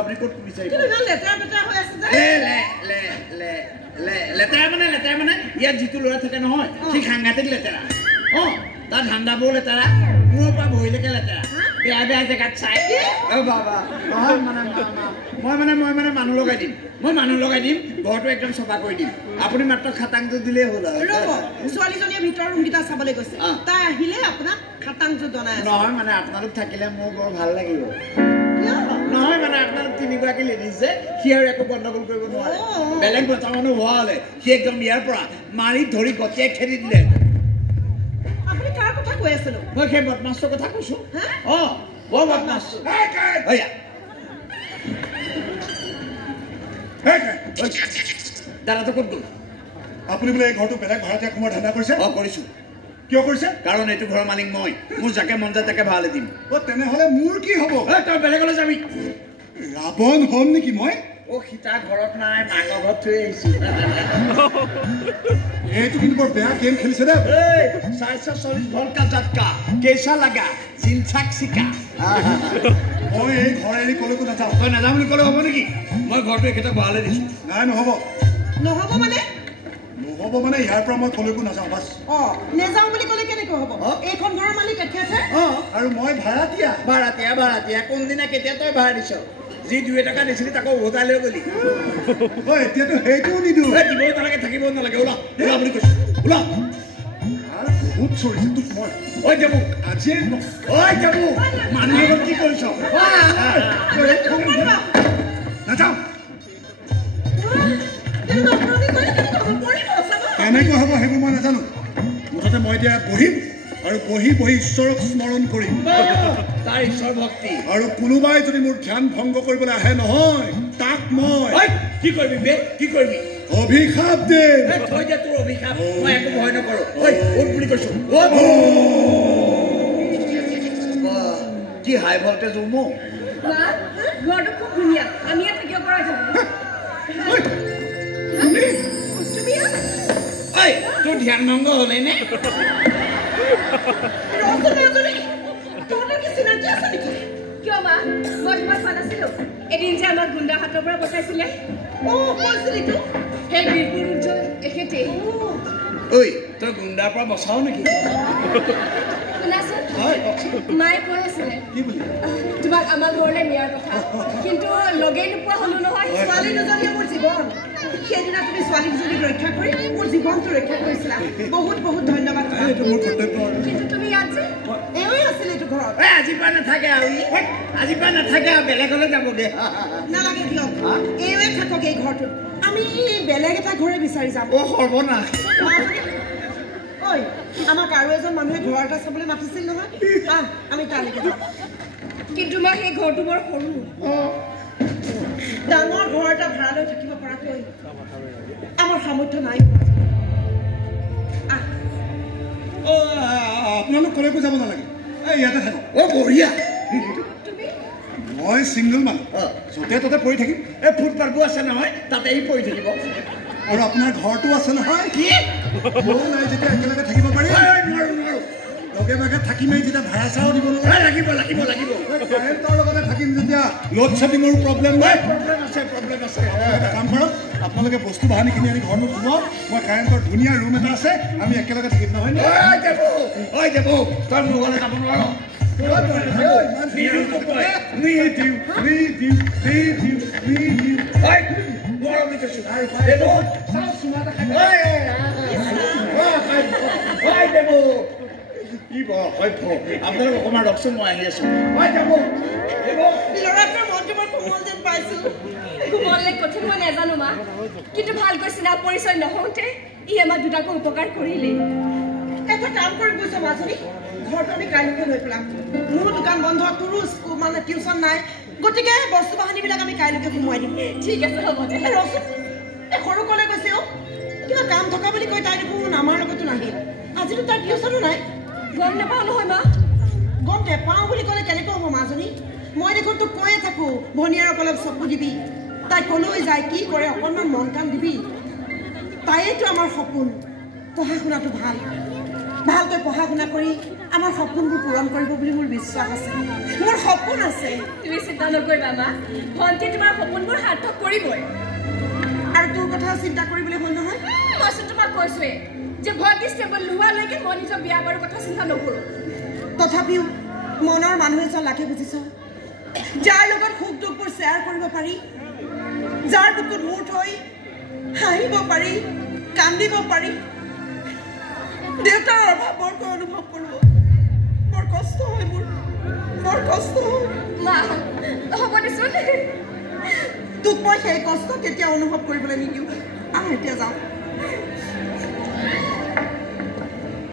আপুনি ক'ত বিচাৰিব লেতেৰা মানে ইয়াত যিটো ল'ৰা থাকে নহয় সি সাংঘাতিক লেতেৰা তাৰ ধান্দাবোৰ লেতেৰা মূৰৰ পৰা ভৰিলৈকে লেতেৰা বেয়া বেয়া জেগাত চাই বাবা মই মানুহ লগাই দিম ঘৰটো একদম চফা কৰি দিম আপুনি মাত্ৰ খাটাংটো দিলেই হ'ল আৰু ছোৱালীজনীয়ে ভিতৰৰ ৰুমকেইটা চাবলৈ গৈছে তাই আহিলে আপোনাক খাটাংটো জনাই নহয় মানে আপোনালোক থাকিলে মোৰ বৰ ভাল লাগিব নহয় মানে আপোনালোক তিনিগৰাকী লেডিজ যে সি আৰু একো গণ্ডগোল কৰিব নোৱাৰে বেলেগ বচা মানুহ হোৱা হ'লে সি একদম ইয়াৰ পৰা মাৰি ধৰি গতিয়াই খেদি দিলে আপুনি কাৰ কথা কৈ আছিলো মই সেই বদমাছৰ কথা কৈছো বৰ বদমাছ দাদাটো ক'ত গ'ল আপুনি বোলে এই ঘৰটো বেলেগ ভাড়াতীয়া সোমোৱাৰ ধান্দা কৰিছে কৰিছো কিয় কৰিছে কাৰণ এইটো ঘৰৰ মালিক মই মোৰ যাকে মন যায় তাকে ভাড়ালৈ দিম তেনেহ'লে মোৰ কি হ'ব তই বেলেগলৈ যাবি ৰাৱণ হ'ম নেকি মই সীতা ঘৰত নাই মাকৰ ঘৰত থৈ আহিছো এইটো কিন্তু বৰ বেয়া গেম খেলিছে দে 440 ভল্ট का झटका कैसा लगा जिनछाक सिका মই এই ঘৰ এৰি কলৈকো নাযাওঁ তই নাযাওঁ বুলি ক'লে হ'ব নেকি মই ঘৰটো এখেতক ভাড়ালৈ দিছো নাই নহ'ব মানে ইয়াৰ পৰা মই কলৈকো নাযাওঁ বাছ নেযাওঁ বুলি ক'লে কেনেকৈ হ'ব এইখন ঘৰৰ মালিক এখেতে আৰু মই ভাড়াতীয়া কোনদিনা কেতিয়া তই ভাড়া দিছ যি 2 টকা দিছিলি তাকো উভতাই লৈ গলি এতিয়াতো সেইটোও নিদিওঁ দিব নালাগে থাকিব নালাগে ওলা বুলি কৈছো ওলা বহুত চৰিছে তোক মই দেবু আজিয়ে দেবু মানুহৰ লগত কি কৰিছ নাযাওঁ কেনেকৈ হ'ব সেইবোৰ মই নাজানো মুঠতে মই এতিয়া বহিম আৰু বহি ঈশ্বৰক স্মৰণ কৰিম তাৰ ঈশ্বৰ ভক্তি আৰু কোনোবাই যদি মোৰ ধ্যান ভংগ কৰিবলৈ আহে নহয় তাক মই কি কৰিবি অভিশাপ দিম থৈ দে তোৰ অভিশাপ মই একো ভয় নকৰোঁ বুলি কৈছো কি হাই ভল্টেজ ৰুমো ঘৰটো খুব ধুনীয়া আমি থাকিব পৰা যাব তোৰ ধ্যান ভংগ হ'লে নে কিয় মা মই তোমাক কোৱা নাছিলো এদিন যে আমাক গুণ্ডা হাতৰ পৰা বচাইছিলে সেই বীৰপুৰ এখেতে তই গুণ্ডাৰ পৰা বচাও নেকি মায়ে কৈ আছিলে তোমাক আমাৰ ঘৰলৈ নিয়াৰ কথা কিন্তু লগেই নোপোৱা হলো নহয় ছোৱালী দুজনীয়ে মোৰ জীৱন সেইদিনা তুমি ছোৱালী দুজনীক ৰক্ষা কৰি মোৰ জীৱনটো ৰক্ষা কৰিছিলা বহুত বহুত ধন্যবাদ কিন্তু তুমি ইয়াত যে এওঁই আছিলে এইটো ঘৰত আজিৰ পৰা নাথাকে আৰু বেলেগলৈ যাবগে নালাগে দিয়ক এওঁৱে থাকক এই ঘৰটোত আমি বেলেগ এটা ঘৰে বিচাৰি যাম সৰ্বনাশ আমাক আৰু এজন মানুহে ঘৰ এটা চাবলৈ মাতিছিল নহয় আমি তালৈকে যাম কিন্তু মই সেই ঘৰটো বৰ সৰু ডাঙৰ ঘৰ এটা ভাড়ালৈ থাকিব পৰাকৈ আমাৰ সামৰ্থ্য নাই আপোনালোক কলৈকো যাব নালাগে ইয়াতে থাকক বঢ়িয়া মই ছিংগল মানুহ য'তে ত'তে পৰি থাকিম ফুটপাথো আছে নহয় তাতে পৰি থাকিব আৰু আপোনাৰ ঘৰটো আছে নহয় কি নাই যেতিয়া একেলগে থাকিব পাৰি লগে ভাগে থাকিমেই যেতিয়া ভাড়া চাও দিব লাগিব কাৰেণ্টৰ লগতে থাকিম যেতিয়া লোড শ্বেডিঙৰ প্ৰব্লেম আছে কাম কৰক আপোনালোকে বস্তু বাহানি কিনি আনি ঘৰটো সোমাওক মই কাৰেণ্টৰ ধুনীয়া ৰুম এটা আছে আমি একেলগে থাকিম নহয় দেবু তই মোৰ ঘৰলৈ যাব নোৱাৰ আপোনালোক অকণমান ৰকচোন মই আহি আছো কঠিন মই নাজানো মা কিন্তু ভালকৈ চিনা পৰিচয় নহওঁতে ই আমাক দুটাকো উপকাৰ কৰিলে এটা কাম কৰি গৈছ মাজনী ঘৰটো আমি কাইলৈকে লৈ পেলাম মোৰ দোকান বন্ধ তোৰো মানে টিউচন নাই গতিকে বস্তু বাহানিবিলাক আমি কাইলৈকে সোমোৱাই দিম ঠিক আছে হ'ব দে ৰচোন সৰু কলে গৈছে কিবা কাম থকা বুলি কৈ তাই দেখোন আমাৰ লগতো নাহিল আজিতো তাৰ টিউচনো নাই গম নাপাওঁ নহয় মা গম নাপাওঁ বুলি ক'লে কেনেকৈ হ'ব মাজনী মই দেখোন তোক কৈয়ে থাকোঁ ভনীয়াৰক অলপ চকু দিবি তাই কলৈ যায় কি কৰে অকণমান মন কাম দিবি তাইতো আমাৰ সপোন পঢ়া শুনাটো ভালকৈ পঢ়া শুনা কৰি আমাৰ সপোনবোৰ পূৰণ কৰিব বুলি মোৰ বিশ্বাস আছে মোৰ সপোন আছে তুমি চিন্তা নকৰিবা মা ভণ্টি তোমাৰ সপোনবোৰ সাৰ্থক কৰিবই আৰু তোৰ কথা চিন্তা কৰিবলৈ হ'ল নহয় মইচোন তোমাক কৈছোৱে যে ভণ্টি ষ্টেবল নোহোৱালৈকে মই নিজৰ বিয়া বাৰুৰ কথা চিন্তা নকৰোঁ তথাপিও মনৰ মানুহ এজন লাগে বুজিছ যাৰ লগত সুখ দুখবোৰ শ্বেয়াৰ কৰিব পাৰি যাৰ বুকুত মূৰ থৈ হাঁহিব পাৰি কান্দিব পাৰি দেউতাৰ অভাৱ বৰকৈ অনুভৱ কৰিব বৰ কষ্ট হয় মোৰ বৰ কষ্ট হয় মা হ'ব দেচোন তোক মই সেই কষ্ট কেতিয়া অনুভৱ কৰিবলৈ নিদিওঁ আহ এতিয়া যাওঁ